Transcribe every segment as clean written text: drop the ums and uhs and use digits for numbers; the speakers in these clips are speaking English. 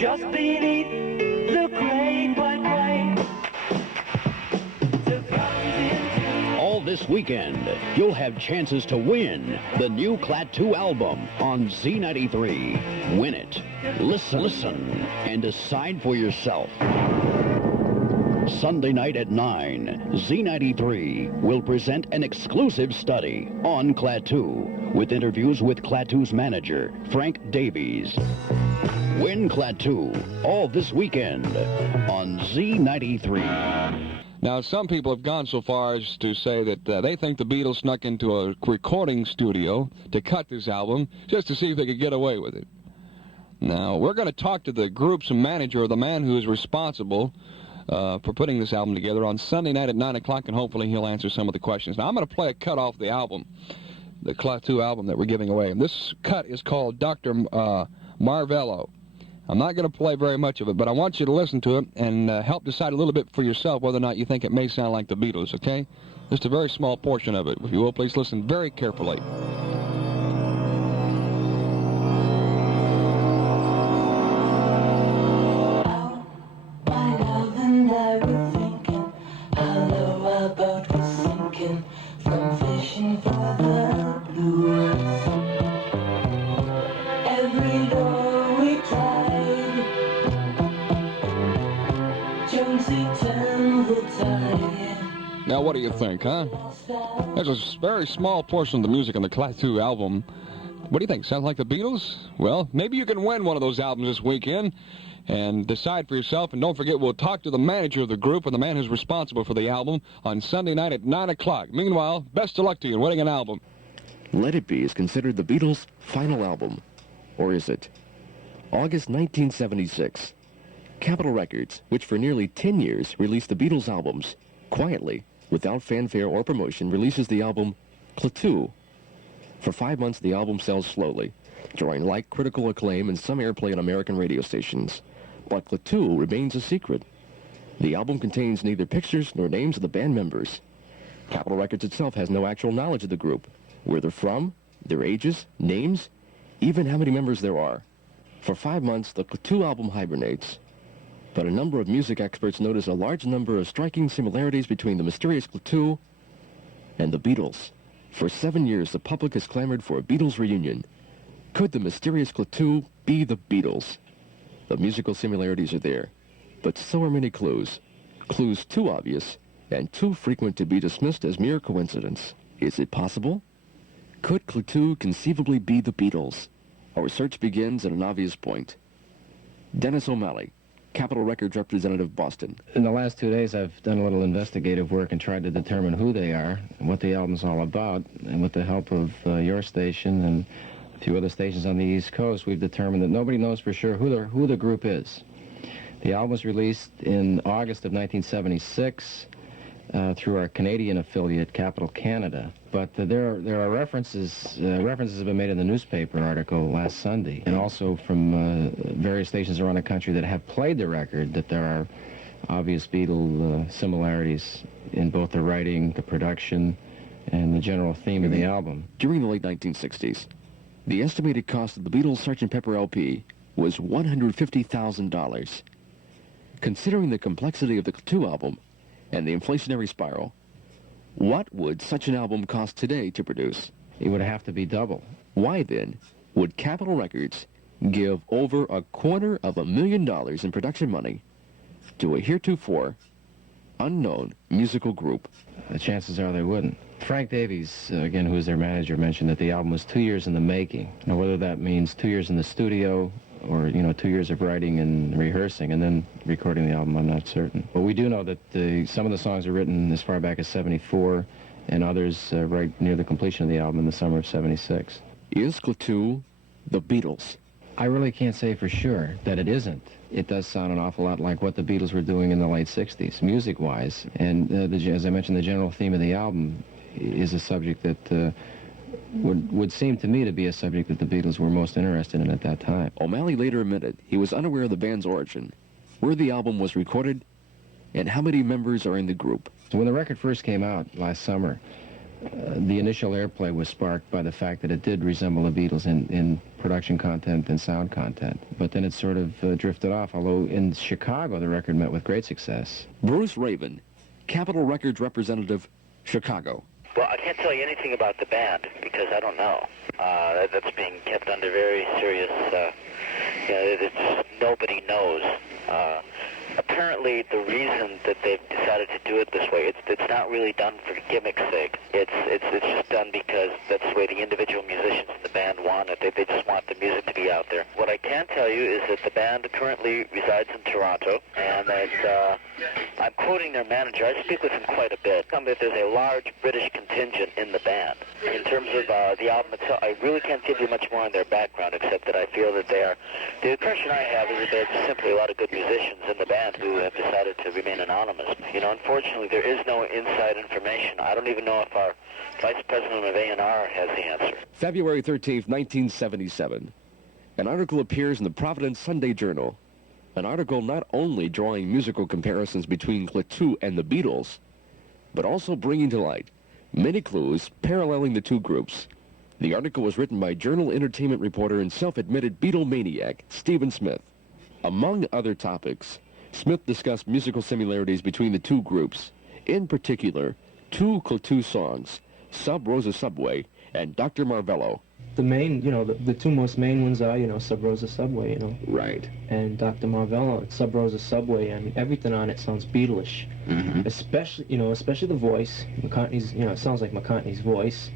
just beneath the great white way. All this weekend, you'll have chances to win the new Klaatu album on Z93. Win it, listen, and decide for yourself. Sunday night at 9, Z93 will present an exclusive study on Klaatu with interviews with Klaatu's manager, Frank Davies. Win Klaatu all this weekend on Z93. Now, some people have gone so far as to say that they think the Beatles snuck into a recording studio to cut this album just to see if they could get away with it. Now, we're going to talk to the group's manager, or the man who is responsible for putting this album together on Sunday night at 9 o'clock, and hopefully he'll answer some of the questions. Now, I'm going to play a cut off the album, the Klaatu album that we're giving away. And this cut is called Dr. Marvello. I'm not going to play very much of it, but I want you to listen to it and help decide a little bit for yourself whether or not you think it may sound like the Beatles, okay? Just a very small portion of it. If you will, please listen very carefully. From fishing for the blue earth. Every door we tried, Jonesy turned the tide. Now, what do you think, huh? There's a very small portion of the music on the Klaatu album. What do you think? Sounds like the Beatles? Well, maybe you can win one of those albums this weekend and decide for yourself. And don't forget, we'll talk to the manager of the group and the man who's responsible for the album on Sunday night at 9 o'clock. Meanwhile, best of luck to you in winning an album. Let It Be is considered the Beatles' final album. Or is it? August 1976. Capitol Records, which for nearly 10 years released the Beatles albums, quietly, without fanfare or promotion, releases the album Klaatu. For 5 months, the album sells slowly, drawing light critical acclaim and some airplay on American radio stations. But Klaatu remains a secret. The album contains neither pictures nor names of the band members. Capitol Records itself has no actual knowledge of the group, where they're from, their ages, names, even how many members there are. For 5 months, the Klaatu album hibernates. But a number of music experts notice a large number of striking similarities between the mysterious Klaatu and the Beatles. For 7 years, the public has clamored for a Beatles reunion. Could the mysterious Klaatu be the Beatles? The musical similarities are there, but so are many clues. Clues too obvious and too frequent to be dismissed as mere coincidence. Is it possible? Could Klaatu conceivably be the Beatles? Our search begins at an obvious point. Dennis O'Malley, Capitol Records representative, Boston. In the last 2 days, I've done a little investigative work and tried to determine who they are and what the album's all about. And with the help of your station and a few other stations on the East Coast, we've determined that nobody knows for sure who the group is. The album was released in August of 1976 through our Canadian affiliate, Capitol Canada. But there are references have been made in the newspaper article last Sunday, and also from various stations around the country that have played the record, that there are obvious Beatle similarities in both the writing, the production, and the general theme of the album. During the late 1960s, the estimated cost of the Beatles' Sgt. Pepper LP was $150,000. Considering the complexity of the Klaatu album and the inflationary spiral, what would such an album cost today to produce? It would have to be double. Why, then, would Capitol Records give over $250,000 in production money to a heretofore unknown musical group? The chances are they wouldn't. Frank Davies, again, who is their manager, mentioned that the album was 2 years in the making. Now, whether that means 2 years in the studio or, 2 years of writing and rehearsing and then recording the album, I'm not certain. But we do know that some of the songs are written as far back as 74 and others right near the completion of the album in the summer of 76. Is Klaatu the Beatles? I really can't say for sure that it isn't. It does sound an awful lot like what the Beatles were doing in the late 60s, music-wise. And as I mentioned, the general theme of the album is a subject that would seem to me to be a subject that the Beatles were most interested in at that time. O'Malley later admitted he was unaware of the band's origin, where the album was recorded, and how many members are in the group. So when the record first came out last summer, the initial airplay was sparked by the fact that it did resemble the Beatles in production content and sound content. But then it sort of drifted off, although in Chicago the record met with great success. Bruce Raven, Capitol Records representative, Chicago. Well, I can't tell you anything about the band because I don't know. That's being kept under very serious, nobody knows. Apparently, the reason that they've decided to do it this way, it's not really done for gimmick's sake. It's just done because that's the way the individual musicians in the band want it. They just want the music to be out there. What I can tell you is that the band currently resides in Toronto, and that I'm quoting their manager. I speak with him quite a bit. There's a large British contingent in the band. In terms of the album itself, I really can't give you much more on their background, except that I feel that they are. The impression I have is that they're just simply a lot of good musicians in the band who have decided to remain anonymous. You know, unfortunately, there is no inside information. I don't even know if our vice president of A&R has the answer. February 13th, 1977. An article appears in the Providence Sunday Journal. An article not only drawing musical comparisons between Klaatu and the Beatles, but also bringing to light many clues paralleling the two groups. The article was written by Journal Entertainment reporter and self-admitted Beatlemaniac Stephen Smith. Among other topics, Smith discussed musical similarities between the two groups, in particular, two Klaatu songs, Sub Rosa Subway and Dr. Marvello. The main, the two most main ones are, Sub Rosa Subway, Right. and Dr. Marvello. Sub Rosa Subway, I mean, everything on it sounds Beatlish. Mm-hmm. Especially the voice. McCartney's, it sounds like McCartney's voice.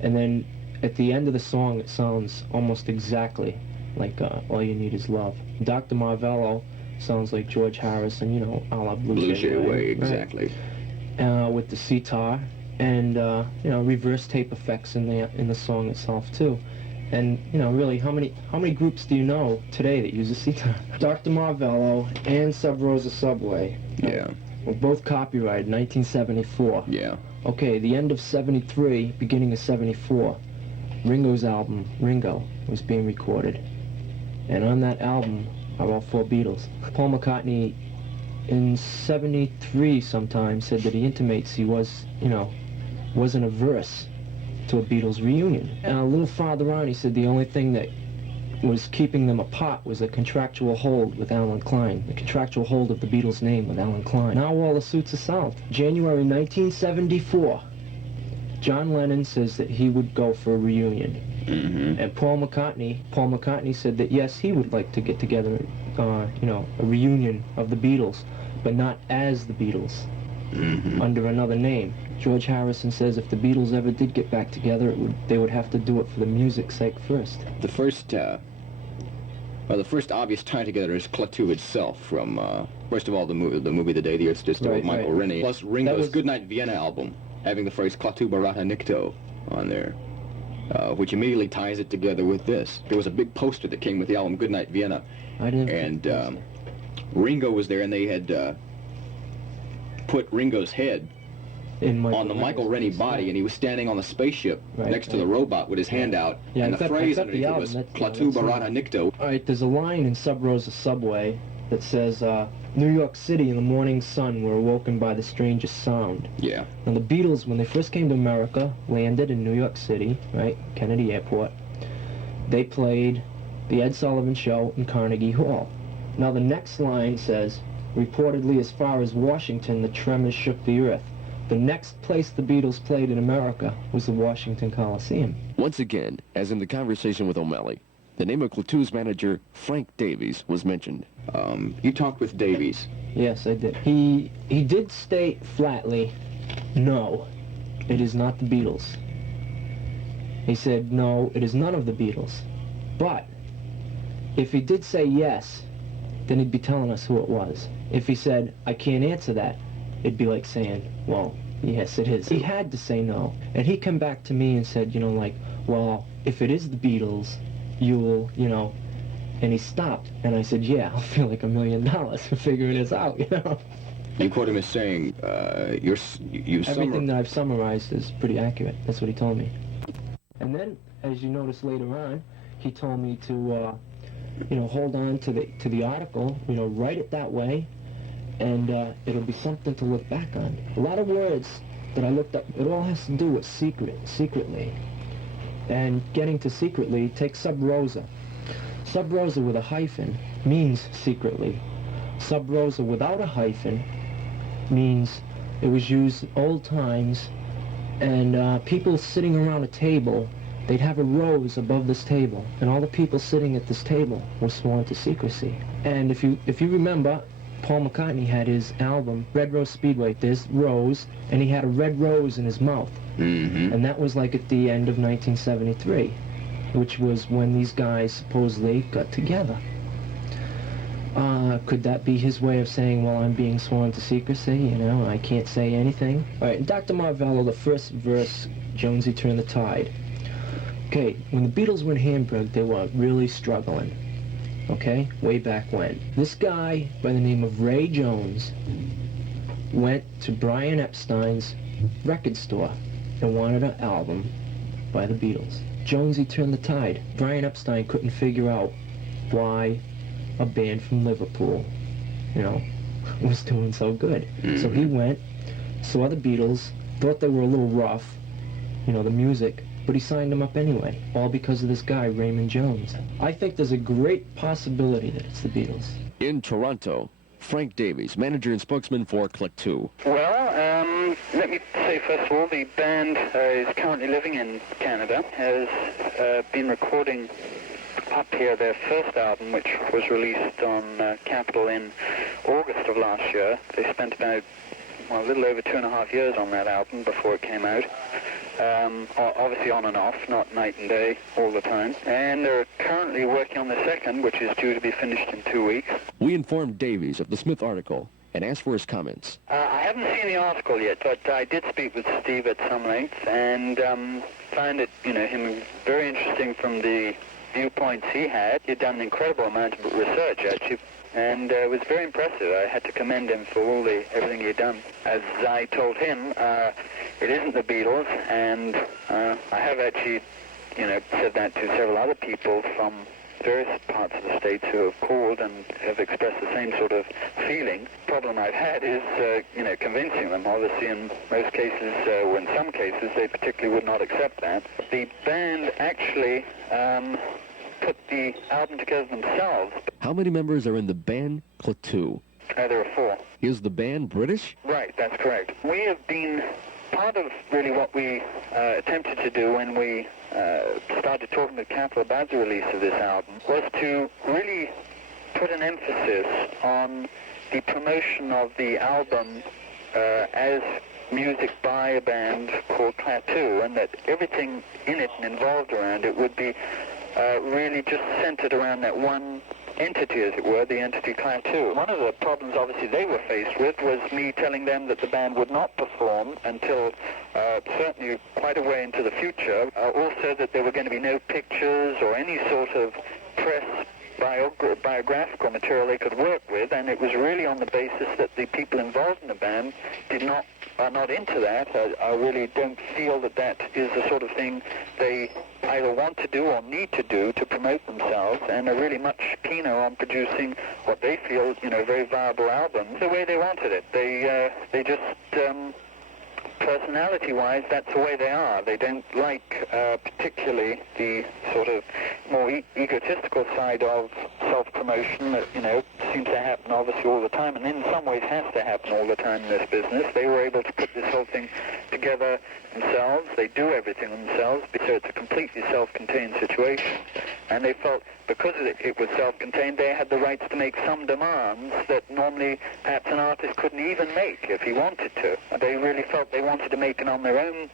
And then at the end of the song, it sounds almost exactly like All You Need Is Love. Dr. Marvello sounds like George Harrison, a la Blue Jay Way. Exactly. Right. With the sitar and reverse tape effects in the song itself too. And really, how many groups do you know today that use a sitar? Dr. Marvello and Sub Rosa Subway. Yeah. Were both copyrighted 1974. Yeah. Okay, the end of 73, beginning of 74, Ringo's album, Ringo, was being recorded. And on that album are all four Beatles. Paul McCartney, in 73 sometime, said that he intimates he wasn't averse to a Beatles reunion. And a little farther on, he said the only thing that was keeping them apart was a contractual hold with Alan Klein, the contractual hold of the Beatles' name with Alan Klein. Now all the suits are solved. January 1974, John Lennon says that he would go for a reunion. Mm-hmm. And Paul McCartney said that yes, he would like to get together, a reunion of the Beatles, but not as the Beatles, under another name. George Harrison says if the Beatles ever did get back together, they would have to do it for the music's sake first. The first obvious tie together is Klaatu itself from, first of all, the movie The Day the Earth Stood Still with Michael Rennie, plus Ringo's Goodnight Vienna album, having the phrase Klaatu Barata Nikto on there, which immediately ties it together with this. There was a big poster that came with the album Goodnight Vienna, and Ringo was there, and they had put Ringo's head on the Michael Rennie body, and he was standing on the spaceship next to the robot with his hand out, and the phrase underneath it was Klaatu Barata Nikto. All right, there's a line in Sub Rosa Subway that says, New York City in the morning sun were awoken by the strangest sound. Yeah. Now the Beatles, when they first came to America, landed in New York City, right, Kennedy Airport. They played the Ed Sullivan Show in Carnegie Hall. Now the next line says, reportedly as far as Washington, the tremors shook the earth. The next place the Beatles played in America was the Washington Coliseum. Once again, as in the conversation with O'Malley, the name of Klaatu's manager, Frank Davies, was mentioned. You talked with Davies. Yes, I did. He did state flatly, no, it is not the Beatles. He said, no, it is none of the Beatles. But if he did say yes, then he'd be telling us who it was. If he said, I can't answer that, it'd be like saying, well, yes, it is. He had to say no. And he come back to me and said, well, if it is the Beatles, you'll, and he stopped. And I said, yeah, I'll feel like $1 million for figuring this out, You quote him as saying, everything that I've summarized is pretty accurate. That's what he told me. And then, as you notice later on, he told me to, hold on to the article, write it that way, and it'll be something to look back on. A lot of words that I looked up, it all has to do with secretly. And getting to secretly, take Sub Rosa. Sub Rosa with a hyphen means secretly. Sub Rosa without a hyphen means it was used old times, and people sitting around a table, they'd have a rose above this table, and all the people sitting at this table were sworn to secrecy. And if you remember, Paul McCartney had his album, Red Rose Speedway, this rose, and he had a red rose in his mouth. Mm-hmm. And that was like at the end of 1973, which was when these guys supposedly got together. Could that be his way of saying, well, I'm being sworn to secrecy, you know, I can't say anything? All right, Dr. Marvello, the first verse, Jonesy Turned the Tide. Okay, when the Beatles were in Hamburg, they were really struggling, okay, way back when. This guy by the name of Ray Jones went to Brian Epstein's record store and wanted an album by the Beatles. Jonesy Turned the Tide. Brian Epstein couldn't figure out why a band from Liverpool, you know, was doing so good. Mm-hmm. So he went, saw the Beatles, thought they were a little rough, you know, the music, but he signed them up anyway, all because of this guy, Raymond Jones. I think there's a great possibility that it's the Beatles. In Toronto, Frank Davies, manager and spokesman for Klaatu. Well, let me say first of all, the band is currently living in Canada, has been recording up here their first album, which was released on Capitol in August of last year. They spent about, well, a little over 2.5 years on that album before it came out. Obviously on and off, not night and day all the time. And they're currently working on the second, which is due to be finished in 2 weeks. We informed Davies of the Smith article and asked for his comments. I haven't seen the article yet, but I did speak with Steve at some length and found it, you know, him very interesting from the viewpoints he had. He'd done an incredible amount of research, actually, and it was very impressive. I had to commend him for everything he'd done. As I told him, it isn't the Beatles, and I have actually, you know, said that to several other people from various parts of the States who have called and have expressed the same sort of feeling. The problem I've had is, you know, convincing them. Obviously, in most cases, or in some cases, they particularly would not accept that. The band actually put the album together themselves. How many members are in the band Klaatu? There are 4. Is the band British? Right, that's correct. We have been part of really what we attempted to do when we started talking with Capitol about the release of this album was to really put an emphasis on the promotion of the album as music by a band called Klaatu, and that everything in it and involved around it would be really just centered around that one entity, as it were, the entity Klaatu. One of the problems, obviously, they were faced with was me telling them that the band would not perform until certainly quite a way into the future. Also that there were going to be no pictures or any sort of press biographical material they could work with, and it was really on the basis that the people involved in the band are not into that. I really don't feel that that is the sort of thing they either want to do or need to do to promote themselves, and are really much keener on producing what they feel, you know, very viable albums the way they wanted it. They just personality-wise, that's the way they are. They don't like particularly the sort of more egotistical side of self-promotion that, you know, seems to happen obviously all the time, and in some ways has to happen all the time in this business. They were able to put this whole thing together themselves. They do everything themselves, so it's a completely self-contained situation. And they felt because it was self-contained, they had the rights to make some demands that normally perhaps an artist couldn't even make if he wanted to. They really felt they wanted to make it on their own,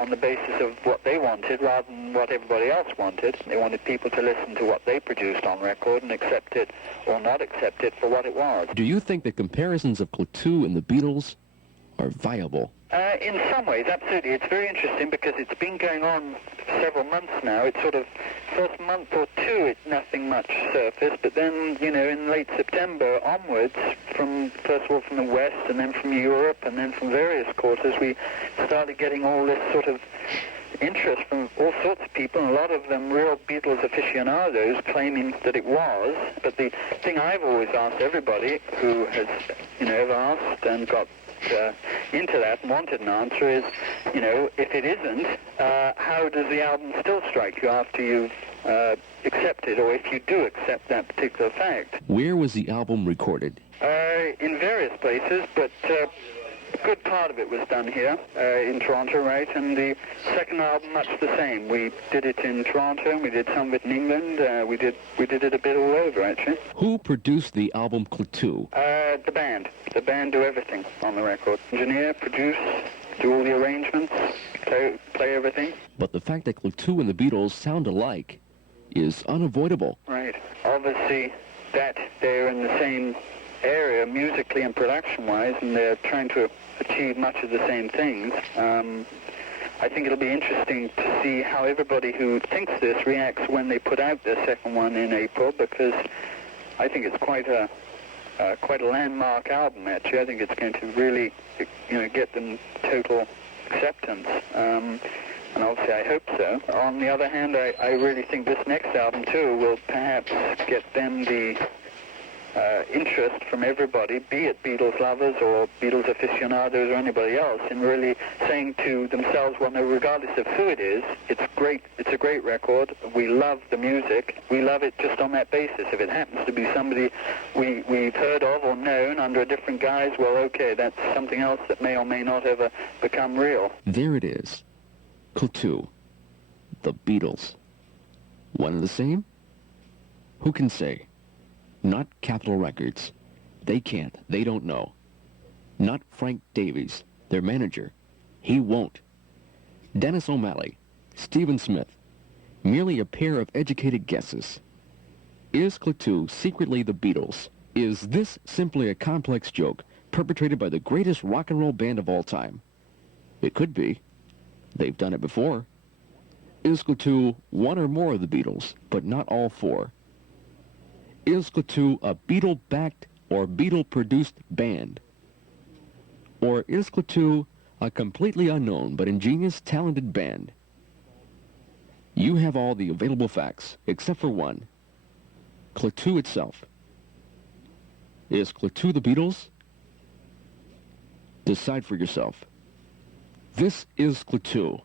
on the basis of what they wanted rather than what everybody else wanted. They wanted people to listen to what they produced on record and accept it or not accept it for what it was. Do you think the comparisons of Klaatu and the Beatles are viable? In some ways, absolutely. It's very interesting because it's been going on for several months now. It's sort of first month or two, nothing much surfaced, but then, you know, in late September onwards, first of all from the West and then from Europe and then from various quarters, we started getting all this sort of interest from all sorts of people, and a lot of them real Beatles aficionados claiming that it was. But the thing I've always asked everybody who has, you know, ever asked and got into that and wanted an answer is, you know, if it isn't, how does the album still strike you after you've accepted, or if you do accept that particular fact? Where was the album recorded? In various places, but a good part of it was done here in Toronto, right? And the second album, much the same. We did it in Toronto, and we did some of it in England. We did it a bit all over, actually. Who produced the album Klaatu? The band. The band do everything on the record. Engineer, produce, do all the arrangements, play everything. But the fact that Klaatu and the Beatles sound alike is unavoidable. Right. Obviously, that they're in the same area musically and production-wise, and they're trying to achieve much of the same things. I think it'll be interesting to see how everybody who thinks this reacts when they put out their second one in April, because I think it's quite a landmark album, actually. I think it's going to really, you know, get them total acceptance. And obviously I hope so. On the other hand, I really think this next album, too, will perhaps get them the interest from everybody, be it Beatles lovers or Beatles aficionados or anybody else, in really saying to themselves, well, no, regardless of who it is, it's great. It's a great record. We love the music. We love it just on that basis. If it happens to be somebody we've heard of or known under a different guise, well, okay, that's something else that may or may not ever become real. There it is. Klaatu. The Beatles. One and the same? Who can say? Not Capitol Records. They can't. They don't know. Not Frank Davies, their manager. He won't. Dennis O'Malley, Stephen Smith. Merely a pair of educated guesses. Is Klaatu secretly the Beatles? Is this simply a complex joke perpetrated by the greatest rock and roll band of all time? It could be. They've done it before. Is Klaatu one or more of the Beatles, but not all four? Is Klaatu a Beatle-backed or Beatle-produced band? Or is Klaatu a completely unknown but ingenious, talented band? You have all the available facts, except for one. Klaatu itself. Is Klaatu the Beatles? Decide for yourself. This is Klaatu.